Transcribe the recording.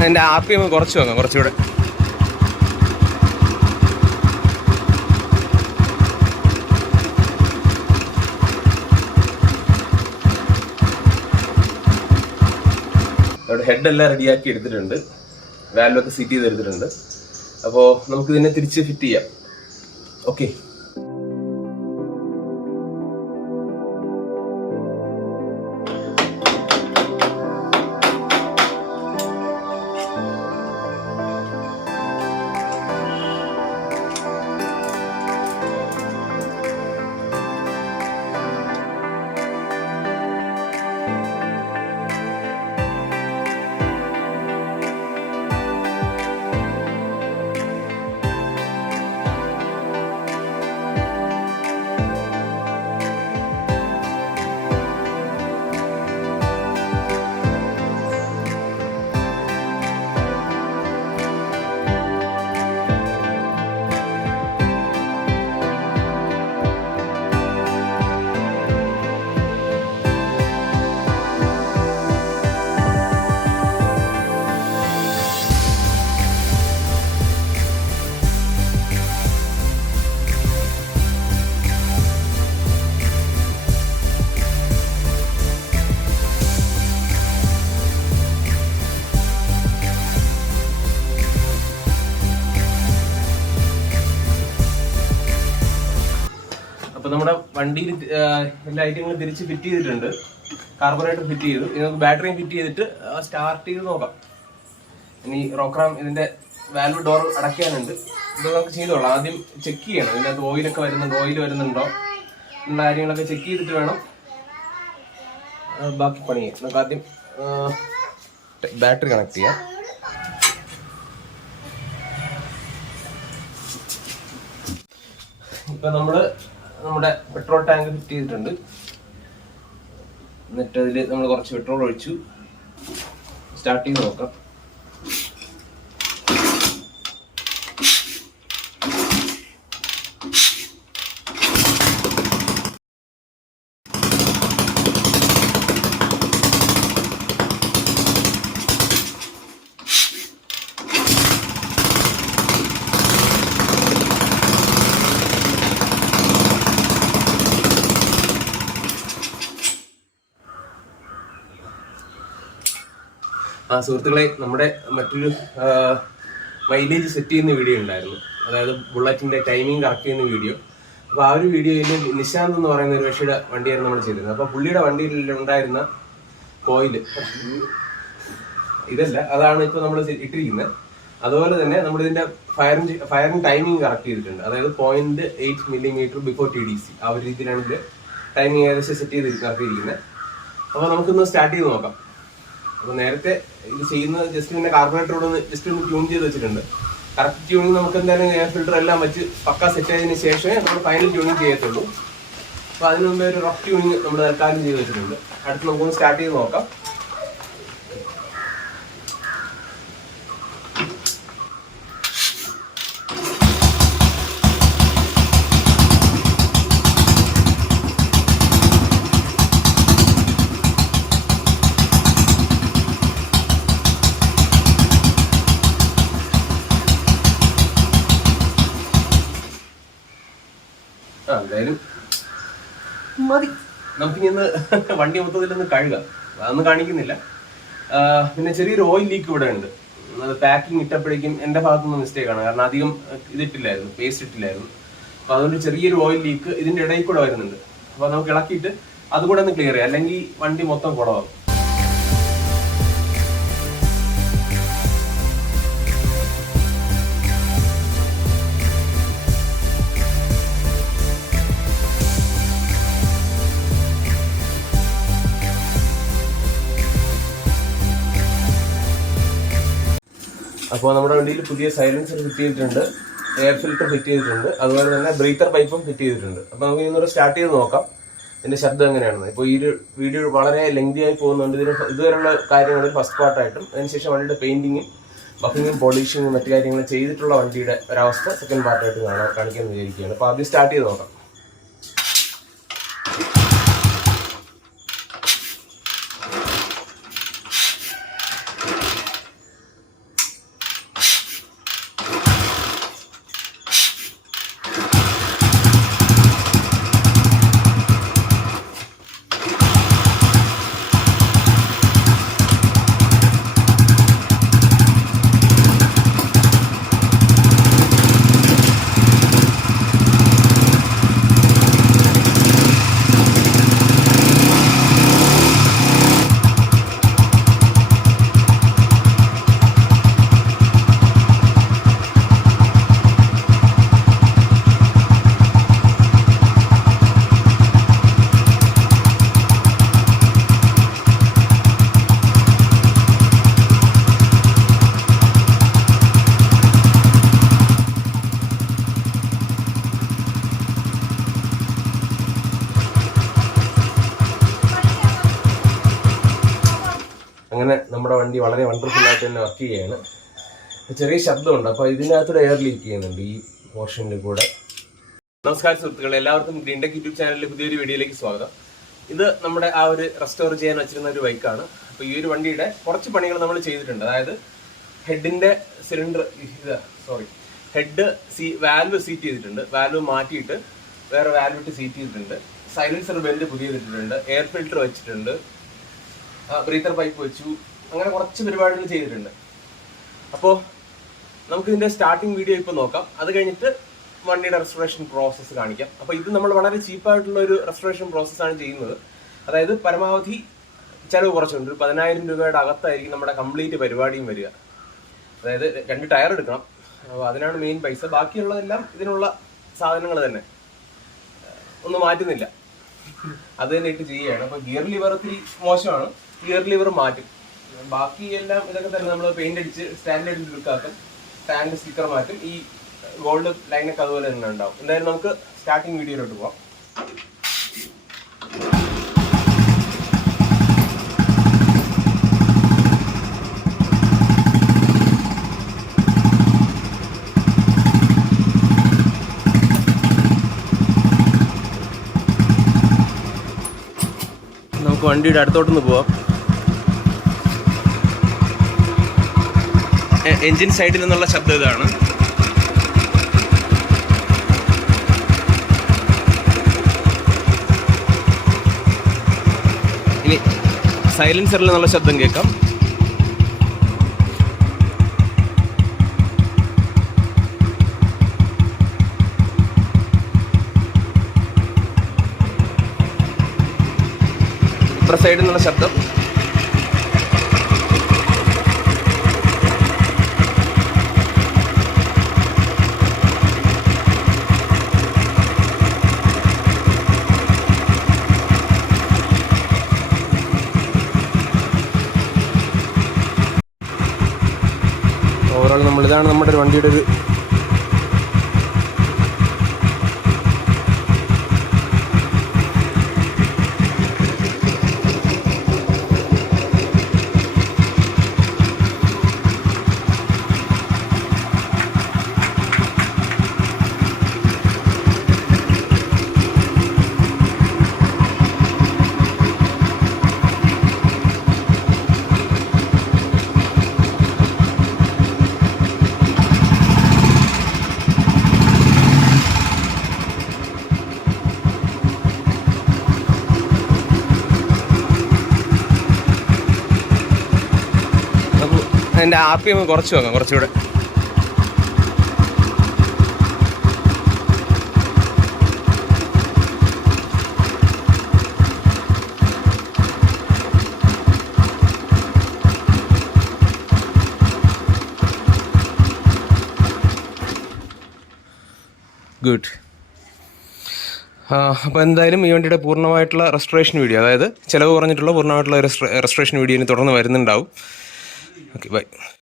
അതിൻ്റെ RPM കുറച്ച് വെക്കാം, കുറച്ചുകൂടെ. അവിടെ ഹെഡെല്ലാം റെഡിയാക്കി എടുത്തിട്ടുണ്ട്, വാൽവൊക്കെ സെറ്റ് ചെയ്ത് എടുത്തിട്ടുണ്ട്. അപ്പോൾ നമുക്ക് ഇതിനെ തിരിച്ച് ഫിറ്റ് ചെയ്യാം. ഓക്കെ. അപ്പോൾ നമ്മുടെ വണ്ടിയിൽ എല്ലാ ഐറ്റങ്ങളും തിരിച്ച് ഫിറ്റ് ചെയ്തിട്ടുണ്ട്. കാർബറേറ്റർ ഫിറ്റ് ചെയ്തു. ഇനി നമുക്ക് ബാറ്ററിയും ഫിറ്റ് ചെയ്തിട്ട് സ്റ്റാർട്ട് ചെയ്ത് നോക്കാം. ഇനി റോക്രാം ഇതിന്റെ വാൽവ് ഡോർ അടയ്ക്കാനുണ്ട്. ഇത് നമുക്ക് ചെയ്തോളാം. ആദ്യം ചെക്ക് ചെയ്യണം ഇതിനകത്ത് ഓയിലൊക്കെ വരുന്നുണ്ടോ, ഓയിൽ വരുന്നുണ്ടോ എന്നുള്ള കാര്യങ്ങളൊക്കെ ചെക്ക് ചെയ്തിട്ട് വേണം ബാക്കി പണി ചെയ്യാം. നമുക്ക് ആദ്യം ബാറ്ററി കണക്ട് ചെയ്യാം. ഇപ്പൊ നമ്മുടെ പെട്രോൾ ടാങ്ക് ഫിറ്റ് ചെയ്തിട്ടുണ്ട്. എന്നിട്ട് അതിൽ നമ്മൾ കുറച്ച് പെട്രോൾ ഒഴിച്ചു. സ്റ്റാർട്ട് ചെയ്ത് നോക്കാം. സുഹൃത്തുക്കളെ, നമ്മുടെ മറ്റൊരു മൈലേജ് സെറ്റ് ചെയ്യുന്ന വീഡിയോ ഉണ്ടായിരുന്നു. അതായത് ബുള്ളറ്റിന്റെ ടൈമിംഗ് കറക്റ്റ് ചെയ്യുന്ന വീഡിയോ. അപ്പോൾ ആ ഒരു വീഡിയോയിൽ നിശാന്ത് എന്ന് പറയുന്ന ഒരു വ്യക്തിയുടെ വണ്ടിയായിരുന്നു നമ്മൾ ചെയ്തിരുന്നത്. അപ്പോൾ പുള്ളിയുടെ വണ്ടിയിൽ ഉണ്ടായിരുന്ന കോയില് ഇതല്ല, അതാണ് ഇപ്പോൾ നമ്മൾ ഇട്ടിരിക്കുന്നത്. അതുപോലെ തന്നെ നമ്മളിതിന്റെ ഫയറിംഗ് ടൈമിംഗ് കറക്റ്റ് ചെയ്തിട്ടുണ്ട്. അതായത് 0.8 mm ബിഫോർ TDC. ആ ഒരു രീതിയിലാണ് ഇത് ടൈമിംഗ് ഏകദേശം സെറ്റ് ചെയ്ത് നടത്തിയിരിക്കുന്നത്. അപ്പോൾ നമുക്കൊന്ന് സ്റ്റാർട്ട് ചെയ്ത് നോക്കാം. അപ്പോൾ നേരത്തെ ഇത് ചെയ്യുന്നത് ജസ്റ്റ് പിന്നെ കാർബറേറ്ററോട് ജസ്റ്റ് ഒന്ന് ട്യൂൺ ചെയ്ത് വെച്ചിട്ടുണ്ട്. കറക്റ്റ് ട്യൂണിങ് നമുക്ക് എന്തായാലും എയർ ഫിൽറ്റർ എല്ലാം വെച്ച് പക്ക സെറ്റ് ആയതിനു ശേഷമേ നമ്മൾ ഫൈനൽ ട്യൂണിങ് ചെയ്യത്തുള്ളൂ. അപ്പോൾ അതിന് മുമ്പേ ഒരു റഫ് ട്യൂണിങ് നമ്മൾ തൽക്കാലം ചെയ്ത് വെച്ചിട്ടുണ്ട്. അടുത്ത് നമുക്കൊന്ന് സ്റ്റാർട്ട് ചെയ്ത് നോക്കാം. എന്തായാലും മതി. നമുക്കിനി ഒന്ന് വണ്ടി മൊത്തത്തിലൊന്ന് കഴുകാം. അതൊന്നും കാണിക്കുന്നില്ല. പിന്നെ ചെറിയൊരു ഓയിൽ ലീക്ക് ഇവിടെ ഉണ്ട്. അത് പാക്കിംഗ് ഇട്ടപ്പോഴേക്കും എൻ്റെ ഭാഗത്തുനിന്ന് മിസ്റ്റേക്കാണ്. കാരണം അധികം ഇതിട്ടില്ലായിരുന്നു, പേസ്റ്റ് ഇട്ടില്ലായിരുന്നു. അപ്പോൾ അതുകൊണ്ട് ചെറിയൊരു ഓയിൽ ലീക്ക് ഇതിൻ്റെ ഇടയിൽ കൂടെ വരുന്നുണ്ട്. അപ്പോൾ നമുക്ക് ഇളക്കിയിട്ട് അതുകൂടെ ഒന്ന് ക്ലിയർ ചെയ്യാം, അല്ലെങ്കിൽ വണ്ടി മൊത്തം കുളമാകും. അപ്പോൾ നമ്മുടെ വണ്ടിയിൽ പുതിയ സൈലൻസർ ഫിറ്റ് ചെയ്തിട്ടുണ്ട്, എയർ ഫിൽറ്റർ ഫിറ്റ് ചെയ്തിട്ടുണ്ട്, അതുപോലെ തന്നെ ബ്രീത്തർ പൈപ്പും ഫിറ്റ് ചെയ്തിട്ടുണ്ട്. അപ്പോൾ നമുക്ക് ഇന്നൊരു സ്റ്റാർട്ട് ചെയ്ത് നോക്കാം ഇതിൻ്റെ ശബ്ദം എങ്ങനെയാണെന്ന്. ഇപ്പോൾ ഈ ഒരു വീഡിയോ വളരെ ലെങ്തി ആയി പോകുന്നുണ്ട്. ഇതുവരെയുള്ള കാര്യങ്ങൾ ഫസ്റ്റ് പാർട്ടായിട്ടും അതിനുശേഷം വണ്ടിയുടെ പെയിന്റിങ്ങും ബഫിങ്ങും പോളിഷിങ്ങും മറ്റു കാര്യങ്ങളും ചെയ്തിട്ടുള്ള വണ്ടിയുടെ ഒരവസ്ഥ സെക്കൻഡ് പാർട്ടായിട്ട് കാണിക്കാമെന്ന് വിചാരിക്കുകയാണ്. അപ്പോൾ ആദ്യം സ്റ്റാർട്ട് ചെയ്ത് നോക്കാം. അങ്ങനെ നമ്മുടെ വണ്ടി വളരെ വണ്ടർഫുള്ളായിട്ട് തന്നെ വർക്ക് ചെയ്യുകയാണ്. ചെറിയ ശബ്ദമുണ്ട്, അപ്പോൾ ഇതിനകത്തൂടെ എയർ ലീക്ക് ചെയ്യുന്നുണ്ട് ഈ പോർഷനിൽ കൂടെ. നമസ്കാരം സുഹൃത്തുക്കളെ, എല്ലാവർക്കും ഗ്രീൻ ടെക് യൂട്യൂബ് ചാനലിലെ പുതിയൊരു വീഡിയോയിലേക്ക് സ്വാഗതം. ഇത് നമ്മുടെ ആ ഒരു റെസ്റ്റോർ ചെയ്യാൻ വെച്ചിരുന്ന ഒരു ബൈക്കാണ്. അപ്പോൾ ഈ ഒരു വണ്ടിയുടെ കുറച്ച് പണികൾ നമ്മൾ ചെയ്തിട്ടുണ്ട്. അതായത് ഹെഡിൻ്റെ സിലിണ്ടർ ഹെഡ് വാൽവ് സീറ്റ് ചെയ്തിട്ടുണ്ട്. വാൽവ് മാറ്റിയിട്ട് വേറെ വാൽവ് ഇട്ട് സീറ്റ് ചെയ്തിട്ടുണ്ട്. സൈലൻസർ ബെൽറ്റ് പുതിയതിട്ടിട്ടുണ്ട്. എയർ ഫിൽറ്റർ വെച്ചിട്ടുണ്ട്. ബ്രീത്തർ പൈപ്പ് വെച്ചു. അങ്ങനെ കുറച്ച് പരിപാടികൾ ചെയ്തിട്ടുണ്ട്. അപ്പോൾ നമുക്കിതിൻ്റെ സ്റ്റാർട്ടിങ് വീഡിയോ ഇപ്പോൾ നോക്കാം. അത് കഴിഞ്ഞിട്ട് വണ്ടിയുടെ റെസ്റ്റോറേഷൻ പ്രോസസ്സ് കാണിക്കാം. അപ്പോൾ ഇത് നമ്മൾ വളരെ ചീപ്പായിട്ടുള്ള ഒരു റെസ്റ്റോറേഷൻ പ്രോസസ്സാണ് ചെയ്യുന്നത്. അതായത് പരമാവധി ചിലവ് കുറച്ചുണ്ട്. ഒരു 10,000 രൂപയുടെ അകത്തായിരിക്കും നമ്മുടെ കംപ്ലീറ്റ് പരിപാടിയും വരിക. അതായത് 2 ടയർ എടുക്കണം, അപ്പോൾ അതിനാണ് മെയിൻ പൈസ. ബാക്കിയുള്ളതെല്ലാം ഇതിനുള്ള സാധനങ്ങൾ തന്നെ, ഒന്നും മാറ്റുന്നില്ല, അത് തന്നെ ഇട്ട് ചെയ്യുകയാണ്. അപ്പോൾ ഗിയർ ലിവർ ഒത്തിരി മോശമാണ്, ഗിയർ ലിവർ മാറ്റും. ബാക്കി എല്ലാം ഇതൊക്കെ തന്നെ നമ്മൾ പെയിന്റ് അടിച്ച് സ്റ്റാൻഡേർഡ് ലുക്കാക്കും. ടാങ്ക് സ്റ്റിക്കർ മാറ്റും. ഈ ഗോൾഡ് ലൈനൊക്കെ അതുപോലെ തന്നെ ഉണ്ടാവും. എന്തായാലും നമുക്ക് സ്റ്റാർട്ടിങ് വീഡിയോയിലോട്ട് പോവാം. നമുക്ക് വണ്ടിയുടെ അടുത്തോട്ടൊന്ന് പോവാം. എൻജിൻ സൈഡിൽ നിന്നുള്ള ശബ്ദം ഇതാണ്. ഇനി സൈലൻസറിൽ നിന്നുള്ള ശബ്ദം കേൾക്കാം. ഇപ്പുറ സൈഡിൽ നിന്നുള്ള ശബ്ദം. ഓവറോൾ ഇതാണ് നമ്മുടെ ഒരു വണ്ടിയുടെ ഒരു അതിൻ്റെ RPM കുറച്ച് വെക്കാം, കുറച്ചുകൂടെ. ഗുഡ്. അപ്പോൾ എന്തായാലും ഈ വണ്ടിയുടെ പൂർണ്ണമായിട്ടുള്ള റെസ്റ്റോറേഷൻ വീഡിയോ, അതായത് ചിലവ് കുറഞ്ഞിട്ടുള്ള പൂർണ്ണമായിട്ടുള്ള റെസ്റ്റോറേഷൻ വീഡിയോ ഇനി തുടർന്ന് വരുന്നുണ്ടാവും. Okay, by.